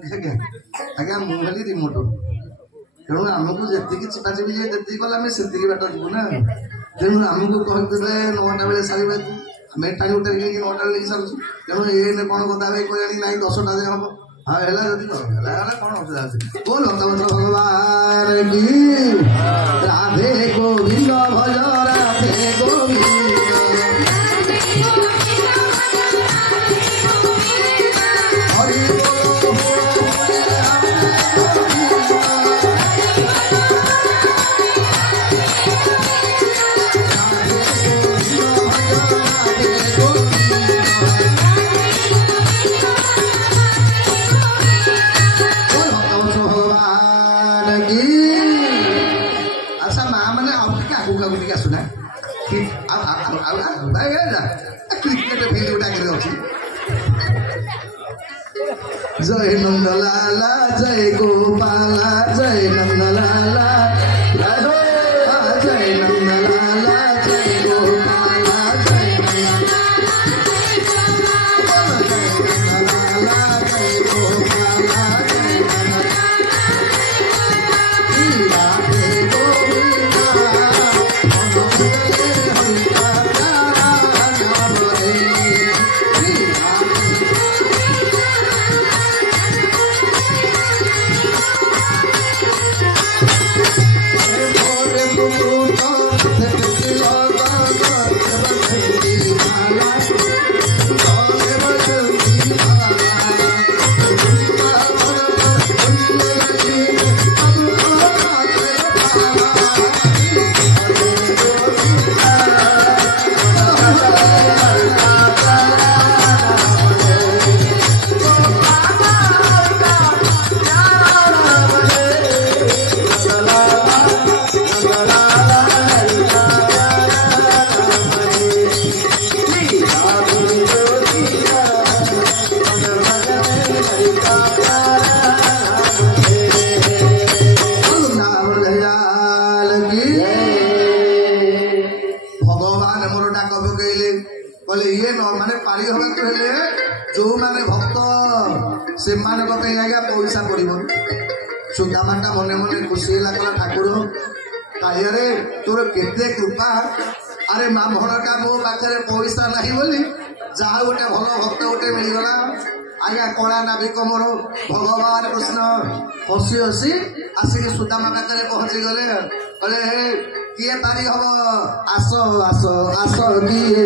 आज्ञा मुझे रिमोट तेणु आमको जी चिपा चिपी जी गला आम से बाट जीव ना तेणु आमको कहते 9टा बेले सारे आम टाइम उठे 9टा बेले सारूँ तेणु ये कौन कथा भाई कह ना 10टा दिन हम हाँ है कौन असुविधा बोल भगवान की राधे गोविंद भज राधे गोविंद जय नंदलाला जय गोपाला जय नंदलाला जय नंदलाला जय गोपाला जय नंदलाला जय गोपाला जय पैसा पड़ो सुदामाटा मने मने खुशी है ठाकुर कालियारे तोर केते कृपा अरे ब्राह्मणटा मो पाखे पैसा नहीं बोली जहाँ गोटे भल भक्त गोटे मिलगला आज्ञा कला नाविक मोर भगवान कृष्ण हसी हसी आसिक सुदामा पाखे पहुंची गले कहले हे किए पारी हम आस आस आस किए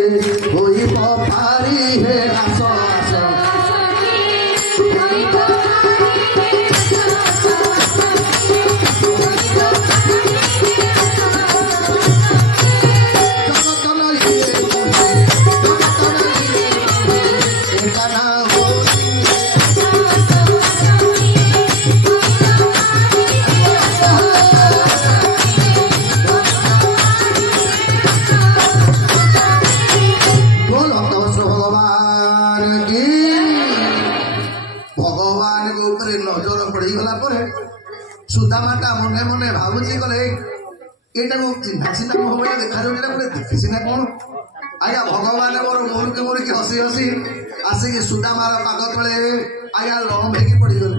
होई पारी हे आस आस सुदामाटा मने मने भावुची कले एटा को चिन्हा चिन्हा मोह भलिया देखा जाउला पुरे देखि सिना कोन आया भगवान मोर मुरुके हसी हसी आसिक सुदामार पाद तले आया लम हेकी पड़ी गले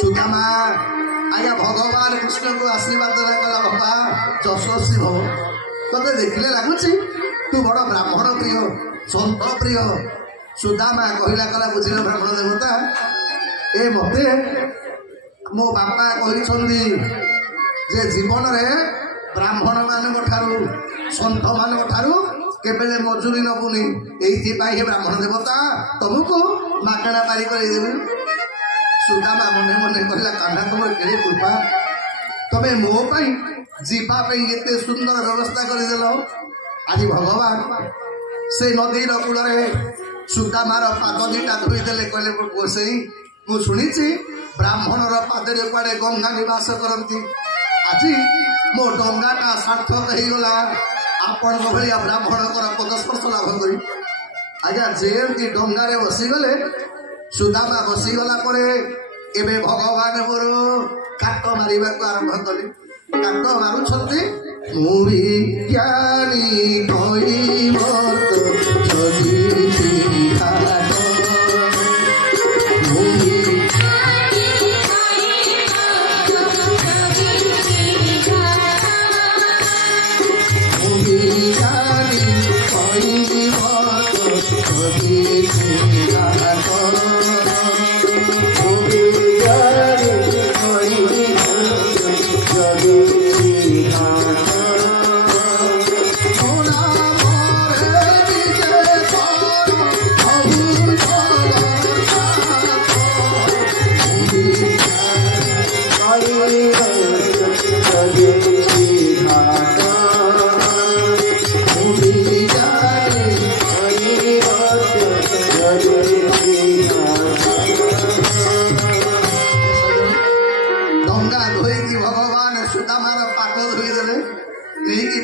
सुदामा आया भगवान कृष्ण को आशीर्वाद कला बाबा जशस्वी भव तते देखले लागुची तू बड़ ब्राह्मण प्रिय संत प्रिय सुदामा कहिला कला बुझिला ब्राह्मण देवता ए मते मो बापा कही जे जीवन में ब्राह्मण मान सन्थ मान केबे मजूरी नबुनी ये ब्राह्मण देवता तुमको मागणा पारी कर सुदामा मने मने कहला कान्हा तुम केड़े कृपा तमे मो जीवाई एते सुंदर व्यवस्था करदेल आज भगवान से नदी कूल सुदामार पाद दीटा धोईदे कहले गोसाई मु शुणी ब्राह्मणर पादे कड़े गंगा निवास करती आज मो डंगाटा सार्थक होगला आपण भाया ब्राह्मण पदस्पर्श लाभ करी आज्ञा जेमती डंगारे बसीगले सुदामा बसीगला एबे भगवान मोर काट मारिबा को आरंभ कले काट मारुछंती मुई ज्ञानी कई मत जदी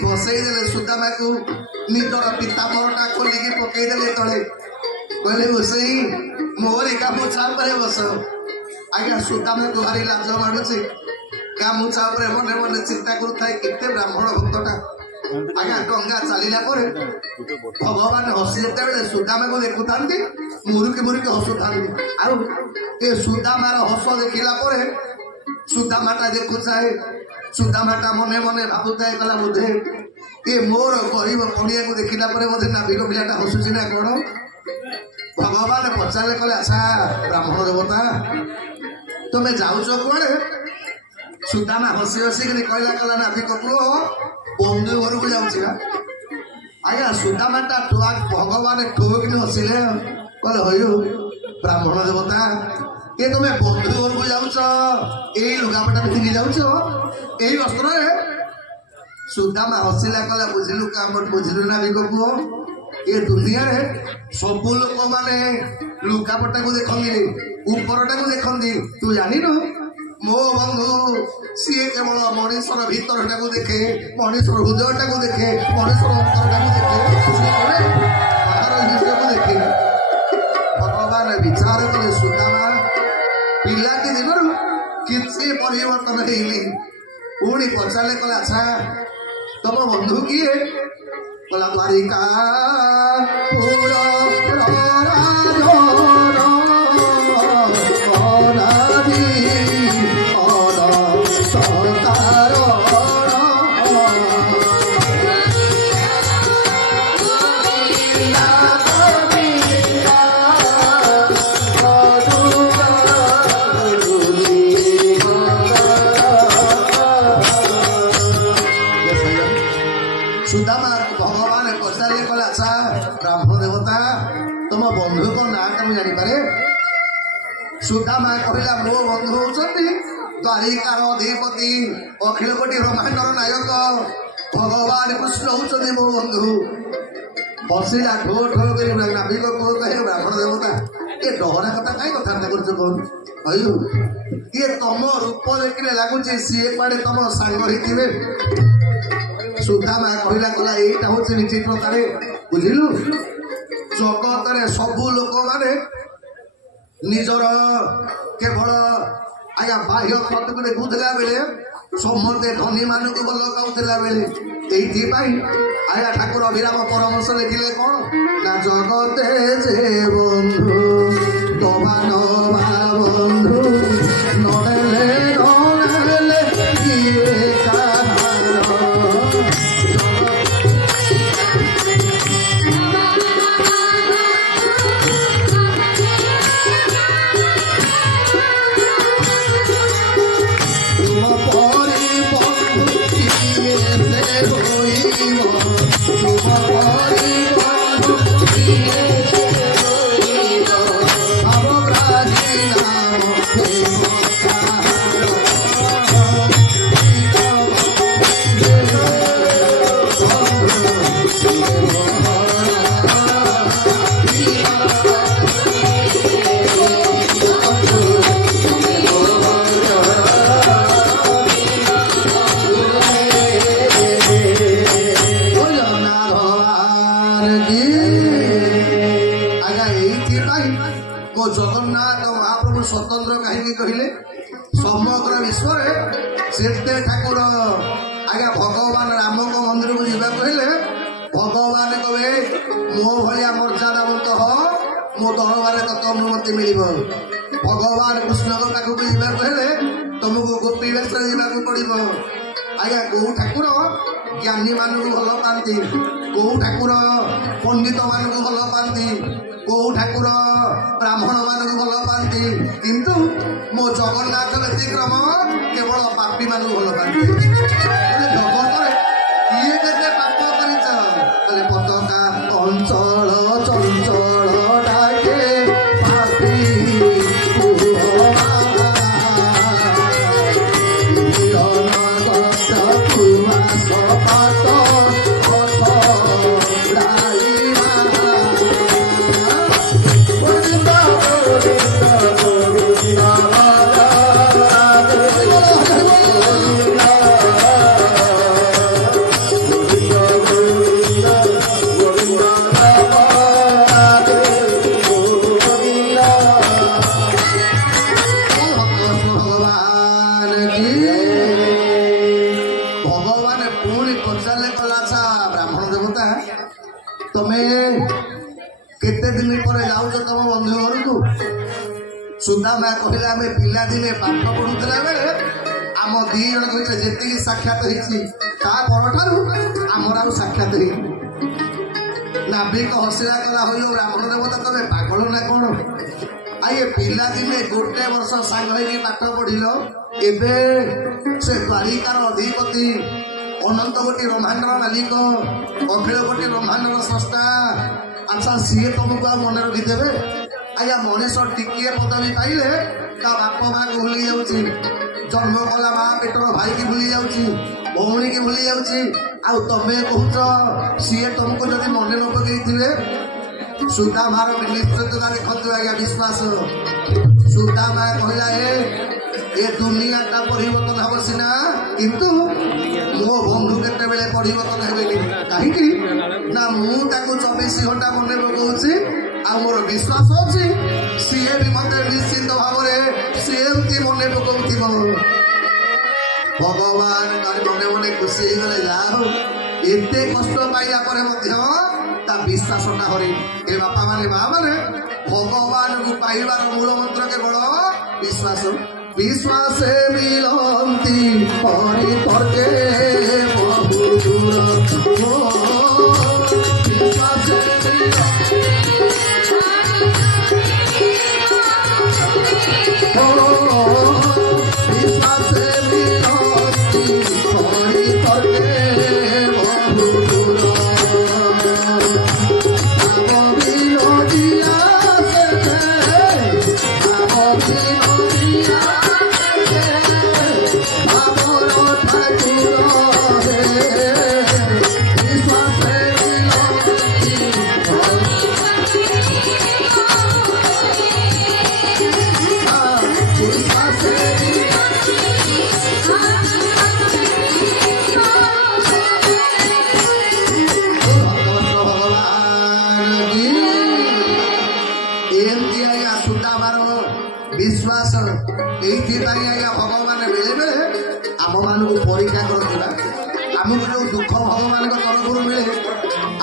बसई देले सुदामा को निजर पिताम्बरटा खोलिकी पकईदेले तले कहले बसई मोरी गामुछा पर बस आज्ञा सुदामा को भारी लाज मानुଛି गामुछा पर मने मने चिंता करूଥାଏ केते ब्राह्मण भक्तटा आज्ञा डंगा चलिला पर भगवान हसी जेतेबेले सुदामा को देखुथांती मुरुकी मुरुकी हसुथांती आउ ए सुदामार हस देखिला पर सुदामाटा देखुଥାଏ सुदामाटा मने मने भाबुଥାଏ कला बोधे ए मोर गरीब पड़िया को देखिला पर बोधे नाविक पिलाटा हसुची ना कोन भगवान पचारे कले अच्छा ब्राह्मण देवता तुम्हें जाऊच कुआड़े सुदामा हसी हसी कहला कला नाविक पुओ बंधु घर को जाऊँ आज्ञा सुदामाटा ठुआ भगवान ठोक हसिले कहले हयु ब्राह्मण देवता ये तुम्हें बंधु घर को जाऊच यही लुगापटा पिंधिकी जाऊच यही वस्त्र सुदामा हसिला कला बुझिलु काम बुझिलु नाविक पुओ ये दुनिया रे सबु लोक माने लुगापटा को देखंदी उपरटा को देखंदी तू जानी न मो बंधु सी केवल मनीषर भीतरटा को देखे मनीषर हृदयटा को देखे मनीषर अंतरटा को देखे बाहर हृदय को देखे भगवान विचार कले सुदामा पिला के दिन किसी परिवर्तन ହେଇନି पुणी पचारे कले अच्छा तुम बंधु किए कला द्वारिका सुदामा भगवान पचारे कले अच्छा ब्राह्मण देवता तुम बंधु को ना तुम जानीपारे सुदामा कहला मो बंधु होती द्वारिकार अधिपति अखिल कोटि ब्रह्मांडर नायक भगवान कृष्ण होती मो बंधु बसिला ठो ठो कर नाविक को कहे ब्राह्मण देवता ये डहरा कथा कहीं कथाबार्ता कर अयु ये तुम रूप देखने लगुच सी कुआडे तुम सांग होइथिबे सुदामा कहला कला एटा होचे निश्चित प्रकारे बुझिलु जगत रे सबु लोक माने निजर केवल आया बाह्य खत को देखुला बेले समते धनी मान को भल काउतला बेले एथि पई आया ठाकुर अभिराम परमहंस लिखिले कोन ना जगते जे बंधु तोमान बंधु नडेले नडेले किए जगन्नाथ महाप्रभु स्वतंत्र कहीं कहले समग्र विश्व से ठाकुर आज्ञा भगवान राम को मंदिर को जावा कहले भगवान कहे मो भाया मर्यादावंत हो मो दरबार तक अनुमति मिल भगवान कृष्ण पाखक जावा कहले तुमको गोपी वेश जावाक पड़ो आज्ञा कौ ठाकुर ज्ञानी मान भल पाती कौ ठाकुर पंडित मान भल पाती कौ ठाकुर ब्राह्मण मान भल पाती किंतु मो जगन्नाथ व्यतिक्रम केवल पापी मान भल पाती जगत किए केते पाप कर पताका अंचल चंचल डाके पापी तमे केते दिन पर जाऊच तुम बंधु घर को सुदामा कहले आम पिला दिने पाठ पढ़ुला बेले आम दी जन भर जी साक्षात होमर आ साक्षात हो नाविक हसिला कला हो ब्राह्मण देवता तमे पागल ना कौन आए पिला दिने गोटे वर्ष सांग पाठ पढ़िल एबे से द्वारिकार अधिपति अनंत कोटी ब्रह्मांडर मालिक अखिल कोटी ब्रह्मांडर स्रष्टा अच्छा सी तुमको आ मन रखिदेवे आज्ञा मनीष टिके पदवी पाइले ता बाप माँ को भूली जाऊँगी जन्म कला माँ पेटर भाई की भूली जाऊँगी भौणी की भूली जाऊँगी आउ तमें कहूच सी तुमको जब मन न पकड़े सुदामार निश्चितता देखते आज्ञा विश्वास सुदामा कहला ए दुनियाटा परिवर्तन हम सीना किंतु मो बंधु केते बेले परिवर्तन हेबेनी कहीं ना मु ताको 24 घंटा मन पकाउछि आ मोर विश्वास अछि सीए भी मते निश्चित भाव रे सेमती मन पकाउथिबो भगवान तार मने मने खुशी गले जाओ एते कष्ट पाइला पर मध्य ता विश्वासटा हरि ए बापा माने मां माने भगवान को पाइबार मूल मंत्र केवल विश्वास विश्वास मिलती हरि तर्के बहु दूर विश्वास विश्वास मिलती हरि तर्के बहु दूर विश्वास आज्ञा भगवान बेले बेले आम मान परीक्षा करवा आमको जो दुख भगवान तरफ मिले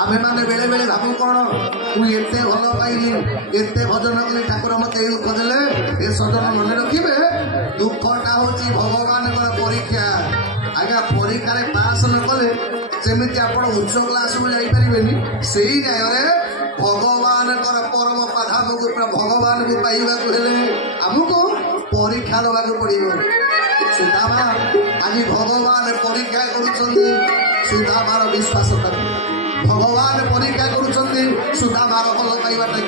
आम मैंने बेले बेले भाव कौन मुझे भल पाइली एत भजन कली ठाकुर मत दुख देले ए सजन मन रखिए दुखटा हूँ भगवान परीक्षा आज्ञा परीक्षा पास न कले जमी आप उच्च क्लास को जापारे से न्याय भगवान परम प्रधान को भगवान को पाइबा आमको परीक्षा दबा पड़ो सुदामा आज भगवान परीक्षा करुदामार विश्वास भगवान परीक्षा करुदामार भल पाइबाटा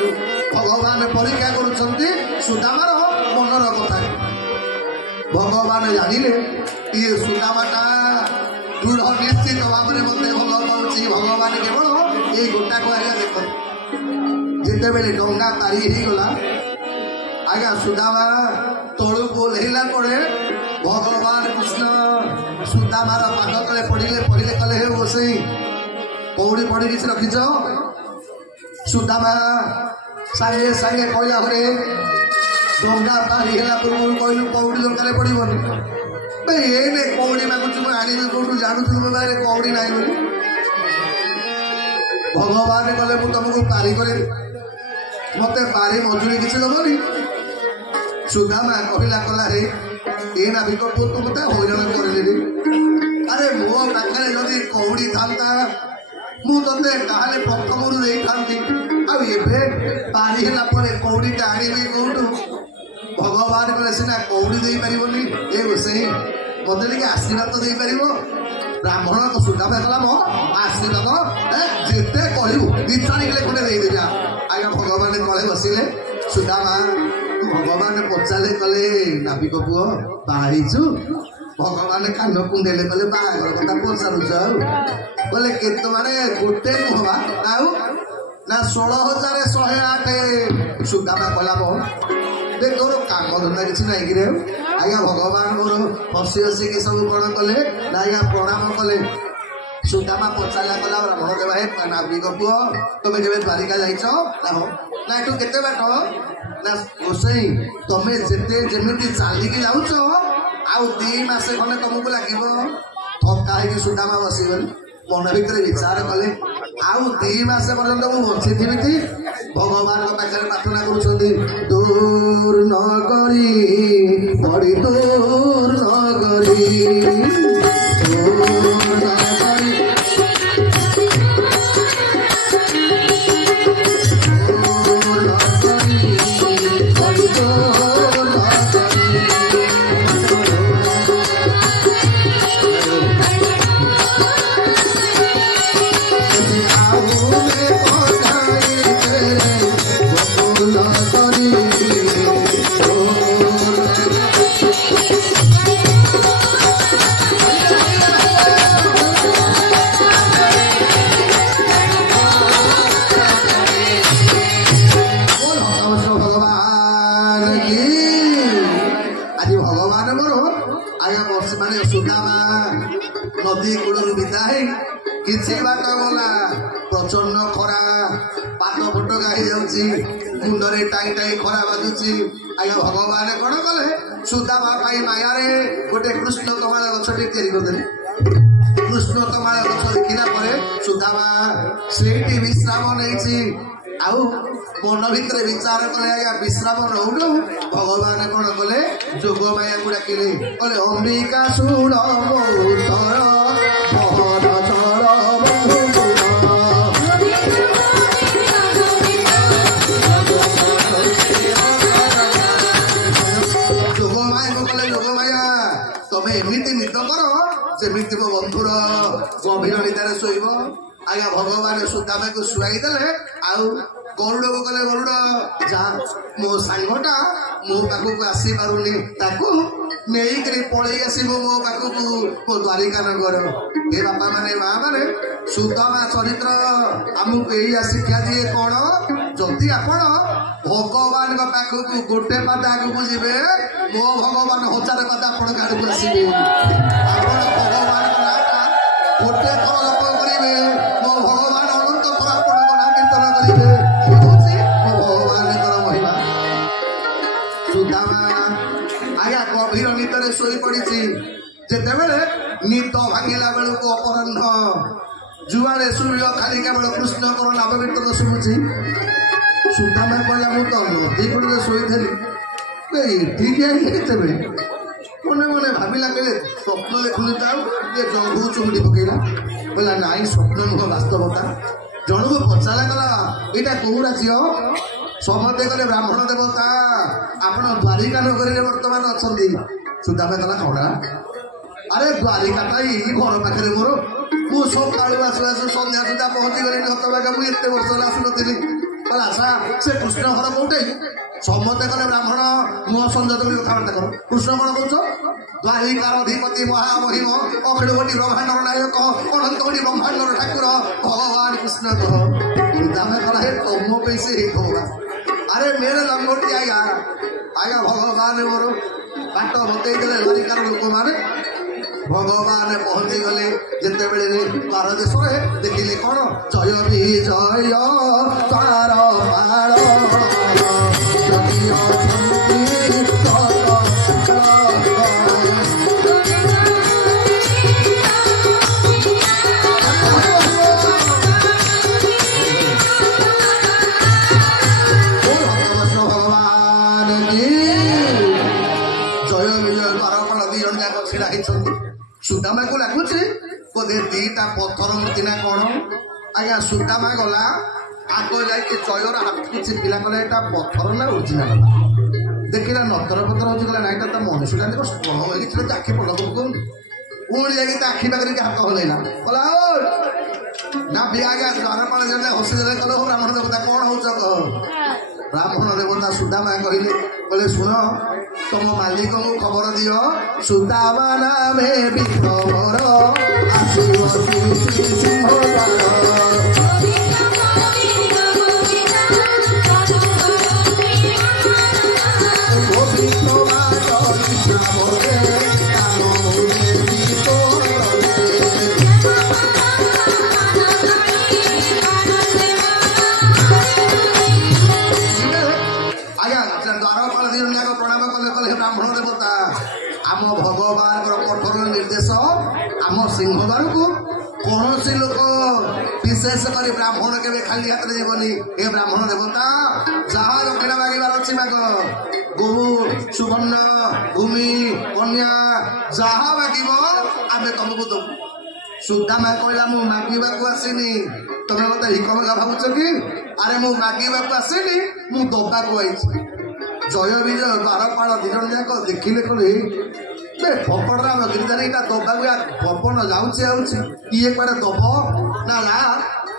भगवान परीक्षा करुदामार मनर कथा भगवान जानिले ये सुदामाटा दृढ़ निश्चित भाव में मत भल पाँच भगवान केवल ये गोटा को आज्ञा देख जिते बेले डंगा पारी हो गला आज्ञा सुदामा तलू को लेला पड़े भगवान कृष्ण सुदामार पाद तले पड़े कले हे बसई कौड़ी पड़ी किसी रखीच सुदामा सागे सागे कहला घरे डंगा पारी है पूर्व कहलु कौड़ी दरकार पड़ोनी ये कौड़ी मागुची मुझे आनी कौटू जानू मोबाइल कौड़ी ना भगवान कले मु तुमको पारी करे मत पारी मजूरी किसी दबनी सुदामा कहला कला रे ये नाविक पुओ तू मत हईराण कर अरे मो पाखे जदि कौड़ी था मुझे ताले प्रथम पारी है कौड़ीटा आनी कौटू भगवान कले सीना कौड़ी दे पारनी ए गोसाई मत टे आशीर्वाद दे पार ब्राह्मण सुदामा कला मो आशीर्वाद जिते कहू दिचारिकले खंडे देदेवी आज्ञा भगवान तले बसिले सुदामा तू भगवान पचारे कले नाविक पुओ बाहरीचु भगवान कान कुंडेले कले बाहागर कथा पचारुच बोले केते माने गोटे नुहबा आउ ना 16,108 सुदामा कला मो दे तोर काम धंदा किसी ना कि आज्ञा भगवान मोर हसी हसी कि सब कौन कले ना आज्ञा प्रणाम कले सुदामा पचारा कला ब्राह्मण देवा हे नाविक पुओ तुम्हें जब द्वारिका जाइच ना एटू केते बाट ना गोसाई तमें जेते जेमिति चालिकी जाउच आउ 2 मास खंडे तुमको लगे थका है सुदामा बस मन भितर विचार कले आउ 2 मास पर्यंत मु बंची थी भगवान पाखे प्रार्थना करुँच दूर न करी बड़ी दूर न करी नदी कूल विदाई किसी बाट गला प्रचंड खरा पाद फटका हो मुंडे टाई टाई खरा बाजुची आज्ञा भगवान कौन कले सुदामा मायारे गोटे कृष्ण कमाल गछटी तैयारी करदे कृष्ण कमाल गछ देखला सुदामा से विश्राम नहीं आउ मन भितर विचार कले आज्ञा विश्राम नौ भगवान कौन कले जोग माया को डाकिले कले अंबिका सुण जमी मो बंधुर गभीर निदार शोब आज्ञा भगवान सुदामा को शुआई देले आउ गरुड़ को कले गरुड़ जा मो सांगटा मो पाखक आसी पारुनी ताकू नहीं पलि आसो मो पाखक मो द्वारिका नगर ये बापा माने माँ माने सुदामा चरित्र आमको यही शिक्षा दिए कौन जदि आपण भगवान पाखक गोटे पाद आगे जीवे मो भगवान 1000 पाद आपण गाड़ी को आसवे भगवान नाटा गोटे थर जप करेंगे मो भगवान अनंत थर आपण ना कीर्तन करेंगे मो भगवान महिमा सुदामा आज्ञा गभीर निदरे शोई पड़ी जितेबले निद भांगला बेलू अपराह जुआड़े शुभ खाली केवल कृष्ण को नाम कीर्तन शुभुची सुदामा कहला मु तो नदी कूल शोई केतबे मने मने भाविला कहले स्वप्न देखुनी तो जंगू चुमुड़ी पकईला कहला नाई स्वप्न नुह वास्तवता जन को पचारा गला यहाँ कौरा झील समस्ते कहले ब्राह्मण देवता आपण द्वारिका नगरी बर्तमान अच्छा सुदामा कहला कौड़ा अरे द्वारिका घर पाखे मोर मु सका आसु आसु संध्या सुधा पहुंची गली हतभागा मुझे एत वर्ष आसुनी कहला अच्छा से कृष्ण घर कौटे समस्ते कहले ब्राह्मण मुह संजत कथबार्ता कर कृष्ण कौन कौच द्वारिकार अधिपति महामहिम अखिल कोटि ब्रह्मांडर नायक अनंत कोटि ब्रह्मांडर ठाकुर भगवान कृष्ण कह सुदामा कहला हे तुम पे से भगवान अरे मेरे लंगोटी आज्ञा आज्ञा भगवान मोर बाट बतई देले द्वारिकार लोक माने भगवान पहुंची गले जिते बेले तार देश देखिले कौन जय विजय तार सुदामा को लगुच बोधे 2टा पत्थर मूर्ति ना कौन आज्ञा सुदामा गला आग जाके जयर हाथ की चिपिला कले पत्थर ना ओरिजिनाल देखिला नतर पत्थर हो ना तो मनुष्य जान स्ट्रंग हो आखि पड़ पुणी जाकि आखि पाखे हाथ हलैला कहला ना बिया द्वारपाल जब हसीदे कल हो ब्राह्मण देवता कौन हो कह ब्राह्मण देवता सुदामा कहले शुण तुम मालिक को खबर दियो सुदामा नामे विक्रमर आसिव श्री सिंहद्वार ब्राह्मण देवता आम भगवान कठोर निर्देश आम सिंहद्वार को कौन सी लोक विशेष कर ब्राह्मण के खाली हाथ जीवनी ए ब्राह्मण देवता जहाँ दक्षिण मागिबार अच्छी माग गो सुवर्ण भूमि कन्या जहाँ मागिब आमे तुमको दबू सुदामा कहला मु मागिबाकू आसीनी तमे मते हिक मागा भाबुछ कि अरे मु मागिबाकू आसीनी मु दबाकू आइछि जय विजय बारपाड़ दिजन जाक देखिले कहले फपड़ा गिरिधारी दबाकू पवन जाऊँचे ये कुआडे दब ना ना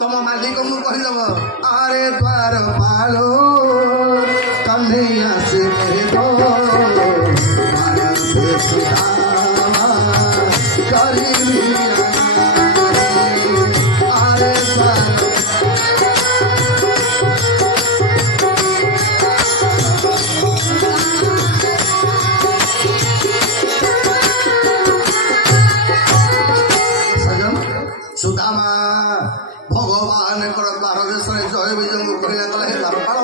तुम मालिक को कहीदेव अरे द्वार पालो कन्हैया से सुदामा भगवान द्वार देश जय विजय को कहला गला हे द्वारपाल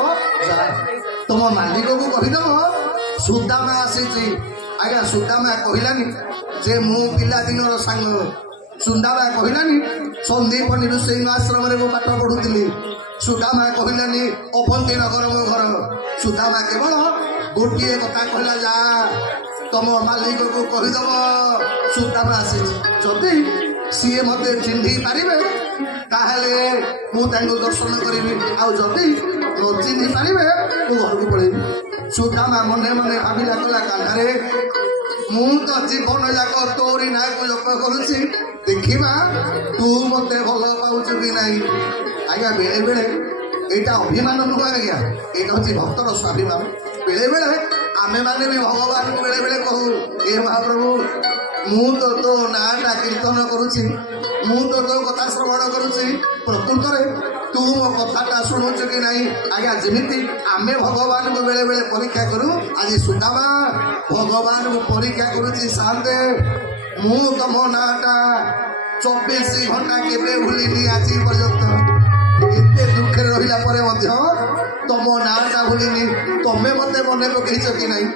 तुम मालिक को कहीदेव सुदामा आसी आज्ञा सुदामा कहलानी जे मो पिला दिन सांग सुदामा कहलानी संदीप निरुसिंह आश्रम में पाठ पढ़ुली सुदामा कहलानी अवंती नगर मो घर सुदामा केवल गोटे कथा कहला जा तुम मालिक को कहीदेव सुदामा आसी जदि सी मत चिन्ह पारे ताहले दर्शन करी आदि न चिन्ह पारे मु घर को पड़ेबी सुदामा मने मने भाविला कला कान्हारे मु तो जीवन जाक तोरी ना को जप करुची देखा तू मते भल पाउछ कि नहीं आज्ञा बेले बेले यहाँ अभिमान नुह आज्ञा यहाँ हूँ भक्तर स्वाभिमान बेले बेले आमे माने भी भगवान को बेले बेले कहू ए महाप्रभु मु तो नाटा कीर्तन करुची मु तो कथा श्रवण करुची प्रकृत तू मो कथा शुणुच कि नहीं आज्ञा जमी आमे भगवान को बेले बेले परीक्षा करूँ आज सुदामा भगवान को परीक्षा करुची शांते मु तुम नाटा 24 घंटा केबे भूलिनी आज पर्यंत एते दुखे रहा तुम नाटा भूलिनी तमें मत मन पकईच कि नहीं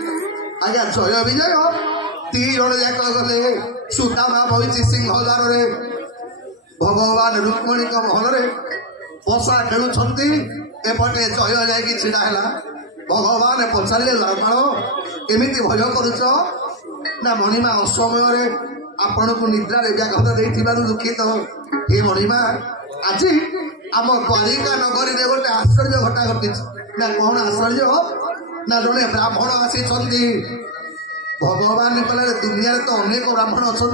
आज्ञा जय विजय 3 जन जाक गले सुदामा बही सिंहद्वार भगवान रुक्मणी महल बसा खेलुंट एपटे जय जाकि छिड़ा है भगवान पचारे द्वारपाल एमती भय करुच ना मणिमा असमय आपण को निद्रा व्याघात देथिबारु दुखित हे मणिमा आज आम द्वारिका नगरी में गोटे आश्चर्य घटा घटी ना कौन आश्चर्य ना जड़े ब्राह्मण आसी भगवान कहले दुनिया तो अनेक ब्राह्मण अच्छा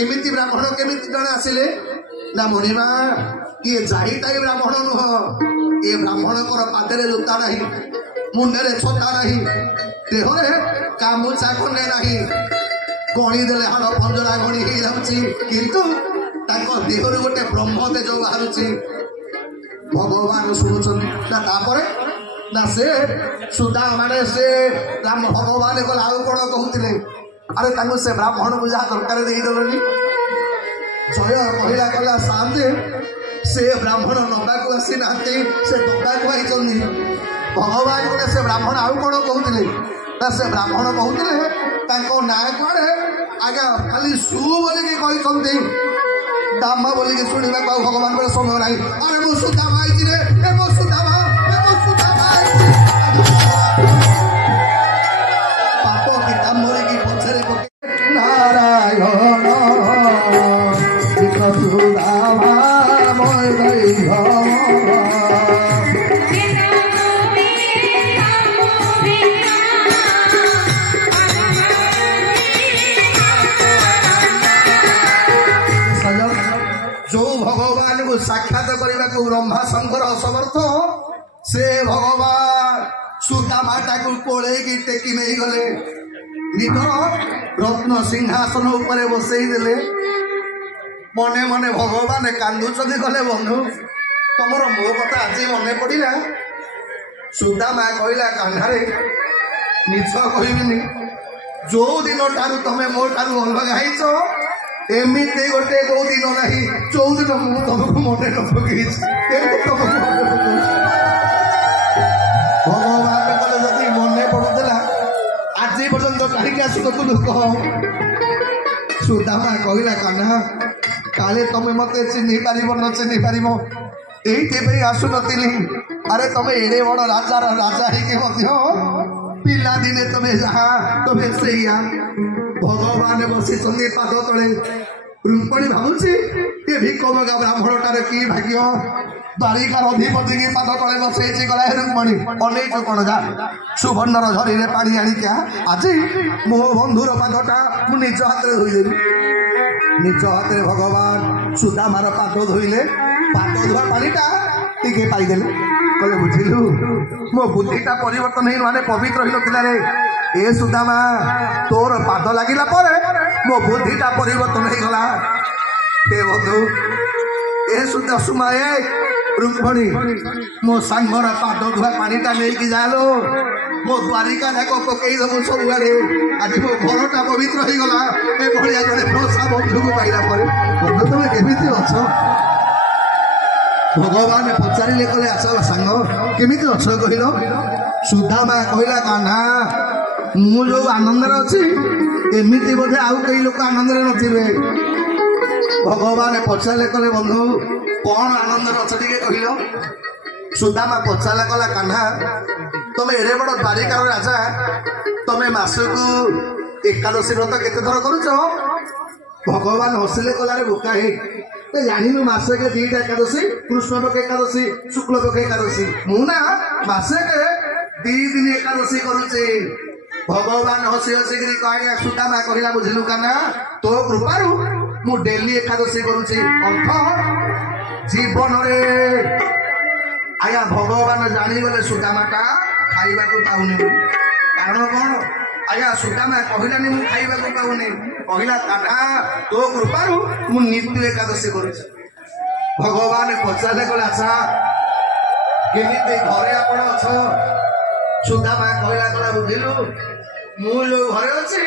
एमती ब्राह्मण केमी जड़े आसिले ना मणिमा किए जाहिता ब्राह्मण नुह ये ब्राह्मण पादे जूता ना मुंडे छता ना देहरे गामुछा खंडे ना गणी देले हाड़ पंजरा गणी हो जाऊँगी किंतु देहर गोटे ब्रह्म तेज बाहर भगवान शुणुन ना से सुदा माने से राम भगवान गला आउ कौन कहते अरे से ब्राह्मण को जहाँ दरकार देदेलनि जय कहला कला शांति से ब्राह्मण नबा को आसी ना से दबा को आई भगवान कहले से ब्राह्मण आउ कौन कहते से ब्राह्मण कहते ना कड़े आज्ञा खाली सु बोलिकी कहते दामा बोलिकी शुणा भगवान को समय ना अरे मो सुदामा आई मो सुदामा पाप किता मोरी पछरे नारायण सुदामा जो भगवान को साक्षात करने को ब्रह्मा शंकर असमर्थ से भगवान सुदामाटा को कोले टेकी नहीं गले निधर रत्न सिंहासन उपरे बसई देले मने मने भगवान कांदुचंदी गले बंधु तुमर मो कथा आज मन पड़ा सुदामा कहला कान्हारे मिछ कहबिनी जो दिन ठारू तमें मो ठारू अलग एमती गोटे कौ दिन ना जो दिन मुझे तुमको मन न पकई भगवान कले जदि मन पड़ूला आज पर्यंत कहीं आसुलु कह सुदामा कहला कान्हा काले तमे मते चिन्ही पारिबो न चिन्ही पारिबो एइते आसु नथिली अरे तमे एडे बड़ राजा राजा हे मध्य पिला दिने तमे जहा तमे सेया भगवान बसी चंदी पाद तले रुक्मणी भावुची ये भिक्ष मगा ब्राह्मणटार की भाग्य द्वारिकार अधिपति की पाद तले बसई गला रुक्मणी अनेक कौन जा सुवर्णर झरी में पानी आणिका आज मो बंधुर पादटा मु निज हाथ में धोईदेवी निज हाथ में भगवान सुदामार पाद धोइले पाद धुआ पानीटा टिके पाइदेले कहले बुझिलु मो बुद्धिटा परिवर्तन हो माने पवित्र हो नथिला रे ए सुदामा तोर पाद लागिला पर मो बुद्धिटा परिवर्तन हो गला हे बंधु ए सुदा सुमाए रुक्मणी मो सांगर पाद धुआ पानीटा नहीं जालो मो द्वारिका जाक पकई दबो सब आड़े आज मो घरटा पवित्र हो गला ए भलिया जने भरोसा बंधु को पाइला पर बंधु तुम केमिति अछ भगवान पचारे कहले आस सांग केमिति अछ कहलो सुदामा कहला कान्हा मु जो आनंद अच्छी एमती बोधे आउ कई लोक आनंद नथिबे भगवान पचारे कहले बंधु कौन आनंद अच्छ टे कहल सुदामा पचारा कला कान्हा तुम एड़े बड़ द्वारिकार राजा तुम मासक एकादशी व्रत केते थर करुच भगवान हसिले कलारे बोका हे जानी मासक दीटा एकादशी कृष्ण पक्ष एकादशी शुक्ल पक्ष एकादशी मुना मासक 2 दिन एकादशी करुचे भगवान हसी हसी कह सुदामा कहला बुझिलु काना तो कृपारू मु डेली एकादशी करुचे अर्थ जीवन रे आया भगवान जानीगले सुदामाटा खाइबा को पाउनी कारण कौन आया सुदामा कहलानी मु खाइबा को पाउनी कहला कान्हा तो कृपारू मु नित्य एकादशी करुचे भगवान पचारे कहला अच्छा केमिति घरे आपण अछ सुदामा कहला कहला बुझिलु मु जो घरे अछि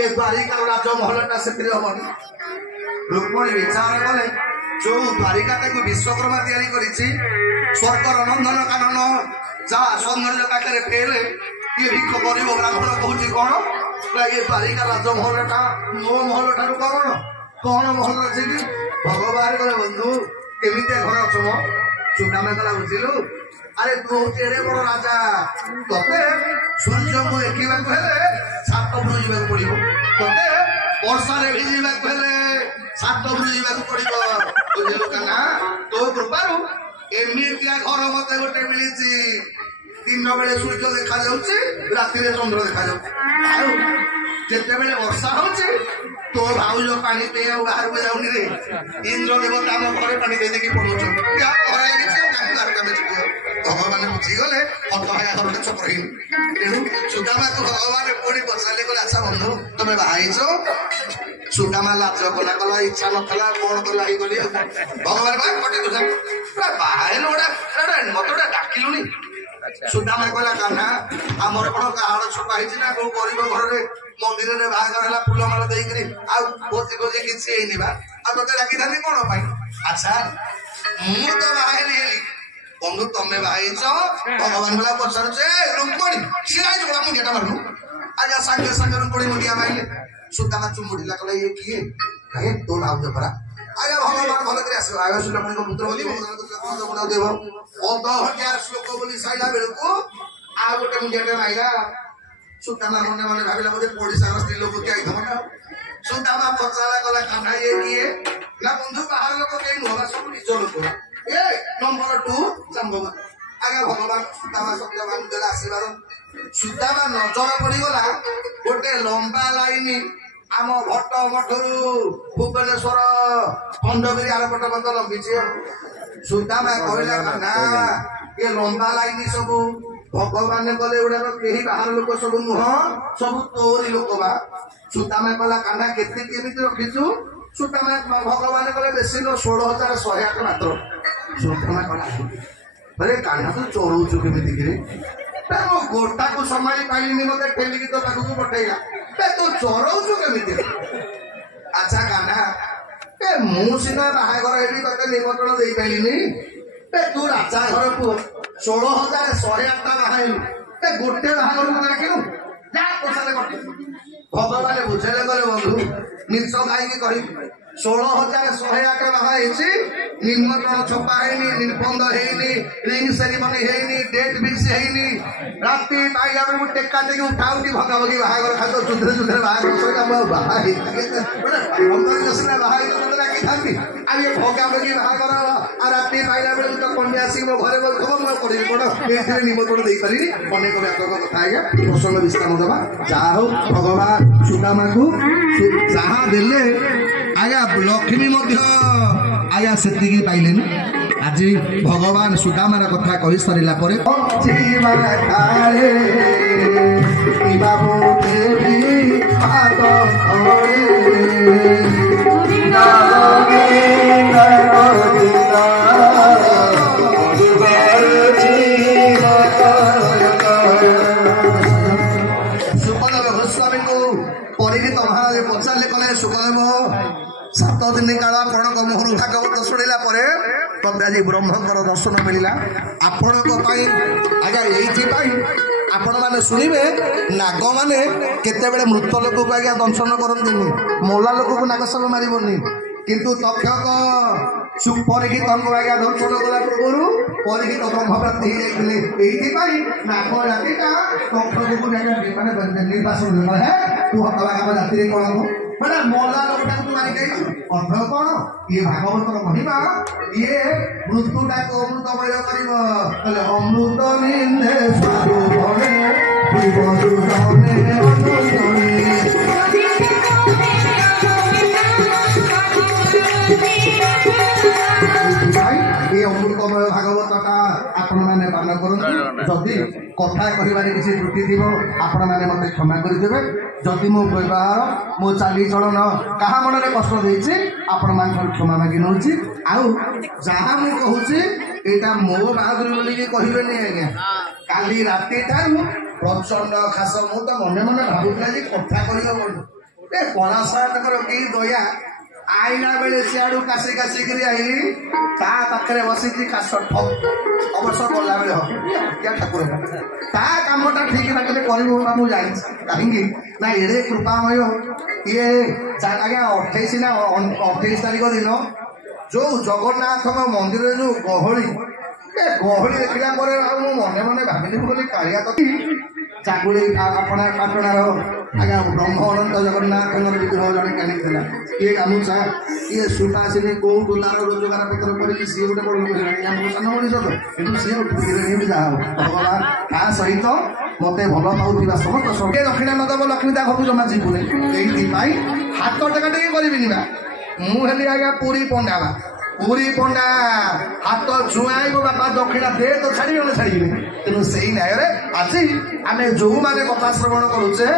ए द्वारिका राजमहलटा से हबनी रुक्मणी विचार कले जो द्वारिका विश्वकर्मा तैयारी करिछि स्वर्गर नंदन कानन जा सौंदर्य काटे फेले ये भिक्ष गरीब ब्राह्मण कहूँ कौन ये द्वारिका राजमहलटा मो महल ठार कौन महल अच्छे कि भगवान कहे बंधु केमितिया घर अछम सुदामा कला बुझिलु अरे तू एड़े बड़ राजा तते सूर्य को देखा सात भ्रू जावाक पड़ो तते वर्षारे भिजाक सात भ्रू जावाक पड़ो बुझिलु काना तो कृपारू एमितिया घर मत गोटे मिली दिन बेले सूर्य देखा जाऊँचे राति चंद्र देखा जाऊँ जिते बेले वर्षा होची तो भाउज पानी पे बाहर को जाऊनी रे इंद्र देवता आम घर पानी दे देखी पड़ोच भगवान बुझीगले अटहाया घर चक्र तेणु सुदामा को भगवान पुणी पचारे गले अच्छा बंधु तुम बाहर सुदामा लाज कला कला इच्छा नथला कौन कला गली भगवान कटे बाहर गोटा मत डाकिलुनी सुदामा कहला कान्हा आमर कौन काहाड़ छपा है कौ गरीब घर में मंदिर में बाहर है फूलमाला देकर भोजी भोजी किसी तोते डाकी था कौन अच्छा मु तो बाहर बंधु तमें बाहच भगवान बोला पचारे रुक्मणी सी मुंडिया मारनु आज सागे सागे रुक्मणी मुंडिया मारे सुदामा चुमुड़िला कहला ये किए कहे तो भाव परा आया भगवान भल कर आस आया सुदामा पुत्र बोली भगवान देव अध हजार श्लोक बोली साइला बेलू आ गोटे मुंडिया माइला सुदामा मने मने भाविला बोले पड़ीसा स्त्री लोक के आइथमटा सुदामा पचारा गला कान्हा ये किए ना बंधु बाहर लोक के नुवा सब निज लोक ए नंबर 2 जाम्बवा आगे भगवान सुदामा सत्यवान देला आशीर्वाद सुदामा नजर पड़ी गला गोटे लंबा लाइन आम भट्ट मठरू भुवनेश्वर खंडगिरी आरपट मत लंबी सुदामा कहला कान्हा ये लंबा लाइन सब भगवान कले गुड़ाक कहीं बाहर लोक सब नुह सब तोरी लोक बा सुदामा कहला कान्हा केते केमिति रखिछु सुदामा भगवान कले बेसी न 16,108 मात्र सुदामा कहला अरे कान्हा तो चोरौछु केमिति किरे मो गोटा को संभाली पाइलिनी मते ठेलिकी तो पाखु पठेला तो चोरौछु केमिति अच्छा कान्हा ए मु सिना बाहागर हेली तते निमंत्रण देई पाइलिनी ए तू राजा घर को 16,108 बाहाइलु ए गोटे बाहागर को डाकिलु जा पछाले कटे भगवान बुझेले गले बंधु निच खाई कहि 16,108 ବାହା ହେଇଛି। ନିମନ୍ତ୍ରଣ ଛପା ହେଇନି, ନିର୍ବନ୍ଧ ହେଇନି, ରିଙ୍ଗ ସେରିମନି ହେଇନି, ଡେଟ୍ ଫିକ୍ସ ହେଇନି। ରାତି ପାଇଲା ବେଳକୁ ଟେକା ଟେକି ଉଠାଉଠି ଭଗାଭଗି ବାହାଘର ଖାଲି ଯୁଦ୍ଧରେ ବାହାଘର ସରିଲା। ମୁଁ ବାହା ହେଇଥାନ୍ତି ସିନା ବାହା ହେଇଥାନ୍ତି ଡାକିଥାନ୍ତି। ଆଉ ଇଏ ଭଗାଭଗି ବାହାଘର। ଆଉ ରାତି ପାଇଲା ବେଳକୁ ତ କନ୍ୟା ଆସିକି ମୋ ଘରେ ବସିବ। ମୁଁ କରିବି କଣ? ଏଇଥିରେ ନିମନ୍ତ୍ରଣ ଦେଇପାରିନି। ଅନେକ ବ୍ୟାପକ କଥା ଆଜ୍ଞା, ପ୍ରସଙ୍ଗ ବିଶ୍ରାମ ଦେବା। ଯାହା ହଉ ଭଗବାନ ସୁଦାମାକୁ ଯାହା ଦେଲେ ଆଜ୍ଞା ଲକ୍ଷ୍ମୀ ମଧ୍ୟ ଆଜ୍ଞା ସେତିକି ପାଇଲେନି। ଆଜି ଭଗବାନ ସୁଦାମାର କଥା କହି ସରିଲା ପରେ ସୁଖଦେବ ଗୋସ୍ୱାମୀଙ୍କୁ ପରିଚିତ ମହାରାଜ ପଚାରିଲେ, କଲେ ସୁଖଦେବ 7 ଦିନ କାଳ ଆପଣଙ୍କ ମୁହଁରୁ ଭାଗବତ ଶୁଣିଲା ପରେ ତମେ ଆଜି ବ୍ରହ୍ମଙ୍କର ଦର୍ଶନ ମିଳିଲା। ଆପଣଙ୍କ ପାଇଁ ଆଜ୍ଞା ଏଇଥିପାଇଁ ଆପଣମାନେ ଶୁଣିବେ, ନାଗମାନେ କେତେବେଳେ ମୃତ ଲୋକକୁ ଆଜ୍ଞା ଦଂଶନ କରନ୍ତିନି, ମଲା ଲୋକକୁ ନାଗ ସାପ ମାରିବନି। କିନ୍ତୁ ତକ୍ଷକ ପରୀକ୍ଷିତଙ୍କୁ ଆଜ୍ଞା ଦର୍ଶନ କଲା ପୂର୍ବରୁ ପରୀକ୍ଷିତ ବ୍ରହ୍ମପ୍ରାପ୍ତି ହେଇଯାଇଥିଲେ। ଏଇଥିପାଇଁ ନାଗ ଜାତିଟା ତକ୍ଷକକୁ ମାନେ ନିର୍ବାସନ ଦେଲା। ତୁ ହତଭାଗ ଜାତିରେ କଣ ମାନେ ମଲା ଲୋକଟାକୁ ତୁ ମାରି ଯାଇଛୁ। ଅର୍ଥ କଣ? ଇଏ ଭାଗବତର ମହିମା। ଇଏ ମୃତ୍ୟୁଟାକୁ ଅମୃତମୟ କରିବ। ହେଲେ ଅମୃତ ନିନ୍ଦେ এই অমৃতময় ভাগবতটা ଆପଣମାନେ ପାଳନ କରନ୍ତୁ। ଯଦି କଥା କହିବାରେ କିଛି ତ୍ରୁଟି ଥିବ ଆପଣମାନେ ମୋତେ କ୍ଷମା କରିଦେବେ। ଯଦି ମୋ ବ୍ୟବହାର ମୋ ଚାଲିଚଳନ କାହା ମନରେ କଷ୍ଟ ଦେଇଛି ଆପଣମାନଙ୍କର କ୍ଷମା ମାଗି ନେଉଛି। ଆଉ ଯାହା ମୁଁ କହୁଛି ଏଇଟା ମୋ ବାହାଦୁରୀ ବୋଲିକି କହିବେନି ଆଜ୍ଞା। କାଲି ରାତିଠାରୁ ପ୍ରଚଣ୍ଡ ଖାସ। ମୁଁ ତ ମନେ ମନେ ଭାବୁଥିଲା ଯେ କଥା କହିହବନି। ଏ କଳା ସାହେବଙ୍କର କି ଦୟା। ଆଇଲା ବେଳେ ସିଆଡୁ କାଶି କାଶିକିରି ଆଇଲି, ତା ପାଖରେ ବସିଛି କାଶ ଠପ। ଅବଶ୍ୟ ଗଲା ବେଳେ ହବ ଠାକୁର ତା କାମଟା ଠିକ ବାଟରେ କରିବ ମୁଁ ଜାଣିଛି। କାହିଁକି ନା ଏଡେ କୃପାମୟ ଇଏ। ଆଜ୍ଞା 28 ତାରିଖ ଦିନ ଯୋଉ ଜଗନ୍ନାଥଙ୍କ ମନ୍ଦିରରେ ଯୋଉ ଗହଳି, ଏ ଗହଳି ଦେଖିଲା ପରେ ଆଉ ମୁଁ ମନେ ମନେ ଭାବିଲି, ମୁଁ କହିଲି କାଳିଆ ତ ଚାଗୁଳି ଆପଣା ପାଟଣାର ଆଜ୍ଞା ବ୍ରହ୍ମ ଅନନ୍ତ ଜଗନ୍ନାଥଙ୍କର ବିଗ୍ରହ ଜଣେ କାଲିଥିଲା। କିଏ ଗାମୁଛା, କିଏ ସୁତାସିନି, କୋଉଠୁ ତାର ରୋଜଗାର ପତ୍ର କରିକି ସିଏ ଗୋଟେ ବଡ ଲୋକ ସାନ ମଣିଷ ତ, କିନ୍ତୁ ସିଏ ଉଠିକି ଯାହା ହବ ଭଗବାନ ତା ସହିତ ମତେ ଭଲ ପାଉଥିବା ସମସ୍ତ ସଙ୍ଗେ ଦକ୍ଷିଣା ନ ଦେବ ଲକ୍ଷ୍ମୀ ତା ଘରକୁ ଜମା ଯିବୁନି। ଏଇଥିପାଇଁ ହାତ ଟେକା ଟିକେ କରିବିନି ବା। ମୁଁ ହେଲି ଆଜ୍ଞା ପୁରୀ ପଣ୍ଡା ବା। ପୁରୀ ପଣ୍ଡା ହାତ ଛୁଆଇବ ବାପା ଦକ୍ଷିଣା ଦେ ତ ଛାଡ଼ିବେ ନା ଛାଡ଼ିବେ। ତେଣୁ ସେଇ ନ୍ୟାୟରେ ଆଜି ଆମେ ଯୋଉମାନେ କଥା ଶ୍ରବଣ କରୁଛେ,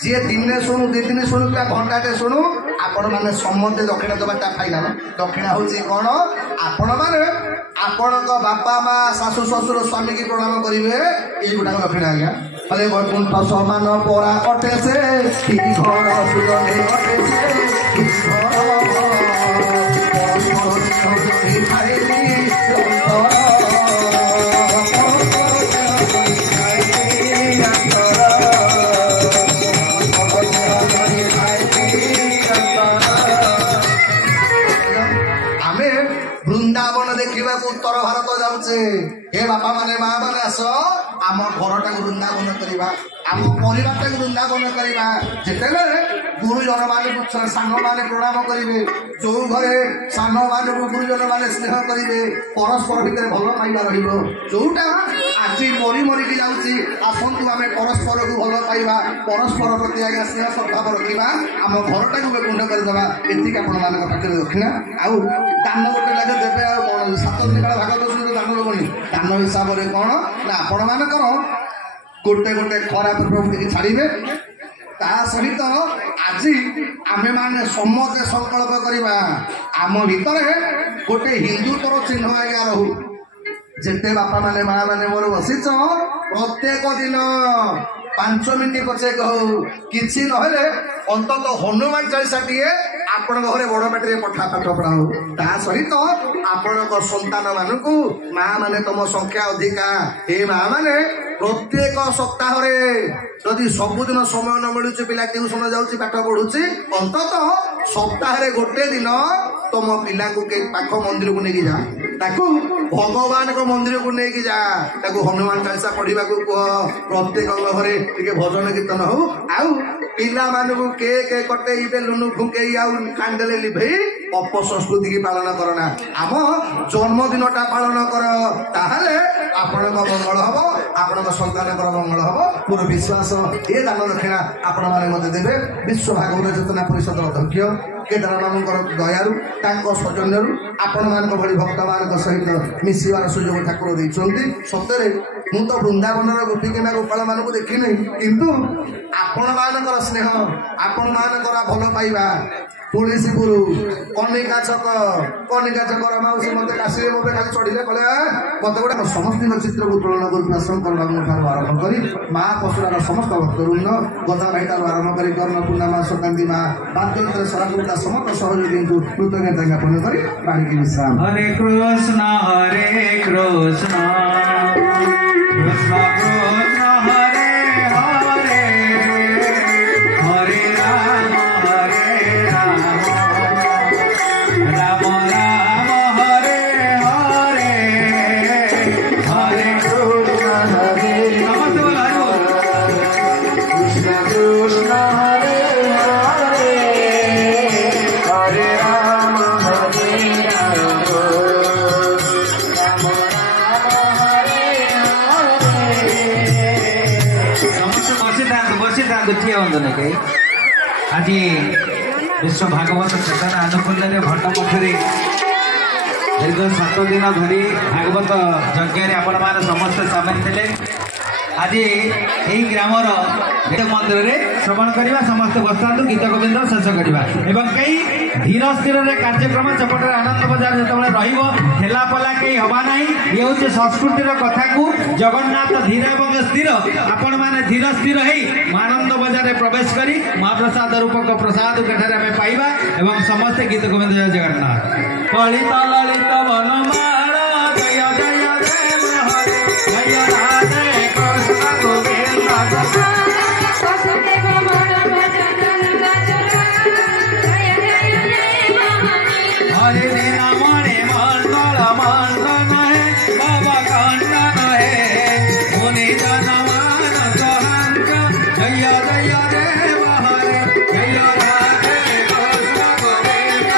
ଯିଏ ଦିନେ ଶୁଣୁ 2 ଦିନ ଶୁଣୁ କିମ୍ବା ଘଣ୍ଟାଟେ ଶୁଣୁ, ଆପଣମାନେ ସମସ୍ତେ ଦକ୍ଷିଣା ଦେବାଟା ଫାଇନାଲ। ଦକ୍ଷିଣା ହଉଛି କଣ? ଆପଣମାନେ ଆପଣଙ୍କ ବାପା ମା ଶାଶୁ ଶ୍ୱଶୁର ସ୍ୱାମୀକି ପ୍ରଣାମ କରିବେ। ଏଇଗୁଡାକ ଦକ୍ଷିଣା ଆଜ୍ଞା। ହେଲେ ବୈକୁଣ୍ଠ ସମାନ ପରା ଅଟେ ସେ, ଘର ସୁଗନ୍ଧି ଅଟେ ସେ, ବୃନ୍ଦାବନ ଦେଖିବାକୁ ଉତ୍ତର ଭାରତ ଯାଉଛେ। ଏ ବାପା ମାନେ ମା ମାନେ ଆସ, ଆମ ଘରଟାକୁ ବୃନ୍ଦାବନ କରିବା, ଆମ ପରିବାରଟାକୁ ବୃନ୍ଦାବନ କରିବା। ଯେତେବେଳେ ଗୁରୁଜନ ମାନଙ୍କୁ ସାନ ମାନେ ପ୍ରଣାମ କରିବେ, ଯୋଉ ଘରେ ସାନ ମାନଙ୍କୁ ଗୁରୁଜନ ମାନେ ସ୍ନେହ କରିବେ, ପରସ୍ପର ଭିତରେ ଭଲ ପାଇବା ରହିବ। ଯୋଉଟା ଆଜି ମରି ମରିକି ଯାଉଛି, ଆସନ୍ତୁ ଆମେ ପରସ୍ପରକୁ ଭଲ ପାଇବା, ପରସ୍ପର ପ୍ରତି ଆଜ୍ଞା ସ୍ନେହ ସଦ୍ଭାବ ରଖିବା, ଆମ ଘରଟାକୁ ବେକୁଣ୍ଡ କରିଦେବା। ଏତିକି ଆପଣମାନଙ୍କ ପାଖରେ ଦକ୍ଷିଣା। ଆଉ ଦାନ ଗୋଟେ ଲାଗେ ଦେବେ। ଆଉ କଣ 7 ଦିନ କାଳ ଭାଗବତ ଶୁଣିଲେ ଦାନ ଦେବନି? ଦାନ ହିସାବରେ କଣ ନା ଆପଣମାନଙ୍କର ଗୋଟେ ଗୋଟେ ଖରାପ ପ୍ରବୃତ୍ତିକି ଛାଡ଼ିବେ। ତା ସହିତ ଆଜି ଆମେମାନେ ସମସ୍ତେ ସଂକଳ୍ପ କରିବା, ଆମ ଭିତରେ ଗୋଟେ ହିନ୍ଦୁତ୍ୱର ଚିହ୍ନ ଆଜ୍ଞା ରହୁ। ଯେତେ ବାପା ମାନେ ମା ମାନେ ମୋର ବସିଛ, ପ୍ରତ୍ୟେକ ଦିନ 5 मिनिट पचे कहू किसी नहले अंतत हनुमान चालीसा टीए आपण घरे बड़ पाटे पठा पाठ पढ़ा हो ता सहित आपण संतान मानू माँ माने तुम संख्या अधिका हे माँ माने प्रत्येक सप्ताह जदि सबुदिन समय न मिलूँ पिला ट्यूशन जाऊँच पाठ पढ़ुची अंतत सप्ताह गोटे दिन तुम पिला को पाख मंदिर को लेकिन जा ताकू भगवान को मंदिर को लेकिन जा ताकू हनुमान चालीसा पढ़ा कह प्रत्येक घरे टे भजन कीर्तन हो आउ पिला मानू केक कटे बेलुन फुंके कांडेले लिभे अपसंस्कृति की पालन करना आम जन्मदिनटा पालन कर ताहले आपण मंगल हम आपण संतान मंगल हम पूरा विश्वास ये दान दक्षिणा आपण मैंने देवे विश्व भागवत चेतना परिषद अध्यक्ष केदार बाबू दयारू सौजन्य आपण मान भक्त मान सहित मिसार सुजोग ठाकुर देते सतरे मु तो वृंदावन गोपी किना गोपाल मान देखी नहीं किंतु आपण मानकर स्नेह आपण मानकर भल पाइबा तुलसीपुर कनिका छक माउसी मत काशी मत खाली चढ़िले कहले मत गोटे समस्त चित्र को तुलन कर शंकर बाबू आरंभ कर माँ पशुरार समस्त भक्तवृंद गदा भाईटा आरंभ कर कर्ण पूर्णिमा संक्रांति माँ बाद्यंतर सराकुटा समस्त सहयोगी को कृतज्ञता ज्ञापन कर बाणी विश्राम हरे कृष्ण कृष्ण कृष्ण हरे हरे हरे राम राम राम हरे हरे हरे कृष्ण हरे कृष्ण कृष्ण हरे हरे हरे राम आज विश्व भागवत चेतना अनुकूल्य भट्ट मठे दीर्घ 7 दिन धरी भागवत यज्ञ आपण मैंने समस्त सामिल थे आज यही ग्रामर मंदिर में श्रवण करवा समस्त बसता गीत गोविंद शेष करवा एवं कई धीर स्थिर कार्यक्रम सेपटे आनंद बजार जो ठेला पला कई हवा ना ये हूँ संस्कृतिर कथा को जगन्नाथ धीर एवं स्थिर आपण मैंने धीर स्थिर आनंद बजार प्रवेश करी महाप्रसाद रूपक प्रसाद कठार आम पाइबा एवं समस्ते गीत गोविंद जय जगन्नाथ ललित ललित वनमाला जय जय देव हरे जय राधे कृष्ण गोविंद हरे दीना मणि मंडल मंडन है बाबा खंडन है मुनि जन मान सहंक जय जय देव हरे जय राधे कृष्ण गोविंद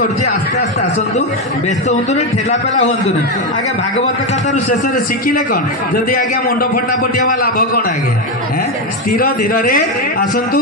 କରୁଛି ଆସ୍ତେ ଆସ୍ତେ ଆସନ୍ତୁ, ବ୍ୟସ୍ତ ହୁଅନ୍ତୁନି, ଠେଲା ପେଲା ହୁଅନ୍ତୁନି। ଆଜ୍ଞା ଭାଗବତ କଥାରୁ ଶେଷରେ ଶିଖିଲେ କ'ଣ? ଯଦି ଆଜ୍ଞା ମୁଣ୍ଡ ଫଟାଫଟି ହେବା ଲାଭ କ'ଣ ଆଜ୍ଞା? ସ୍ଥିର ଧୀରରେ ଆସନ୍ତୁ,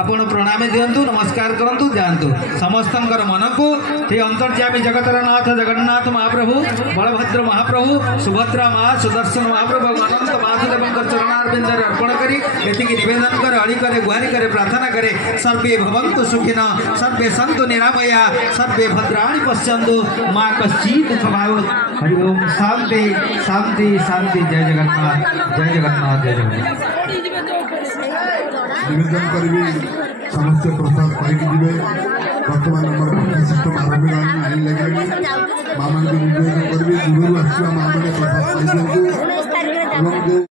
ଆପଣ ପ୍ରଣାମ ଦିଅନ୍ତୁ, ନମସ୍କାର କରନ୍ତୁ, ଯାଆନ୍ତୁ। ସମସ୍ତଙ୍କର ମନକୁ ସେଇ ଅନ୍ତର୍ଯାମୀ ଜଗତର ନାଥ ଜଗନ୍ନାଥ ମହାପ୍ରଭୁ, ବଳଭଦ୍ର ମହାପ୍ରଭୁ, ସୁଭଦ୍ରା ମା, ସୁଦର୍ଶନ ମହାପ୍ରଭୁ, ଅନନ୍ତ ମହାଦେବଙ୍କ ଚରଣାରବିନ୍ଦରେ ଅର୍ପଣ କରି ଏତିକି ନିବେଦନ করে, ଅଳି করে, ଗୁହାରି করে, ପ୍ରାର୍ଥନା করে, ସର୍ବେ ଭବନ୍ତୁ ସୁଖିନ, ସର୍ବେ ସନ୍ତୁ ନିରାମୟା, ସର୍ବେ ଭଦ୍ରାଣୀ ପଶ୍ୟନ୍ତୁ, ମା କଶ୍ଚିତ୍ ଦୁଃଖ ଭାବ। ହରି ଓମ୍। ଶାନ୍ତି ଶାନ୍ତି ଶାନ୍ତି। ଜୟ ଜଗନ୍ନାଥ, ଜୟ ଜଗନ୍ନାଥ, ଜୟ ଜଗନ୍ନାଥ। निवेदन करी समस्ते प्रसाद पाइक जी। बर्तमान आम सिस्टम आरंभ लाइन लगे माँ मान निवेदन करी दूर आसवा माँ मैंने प्रसाद पाई दिखाँ।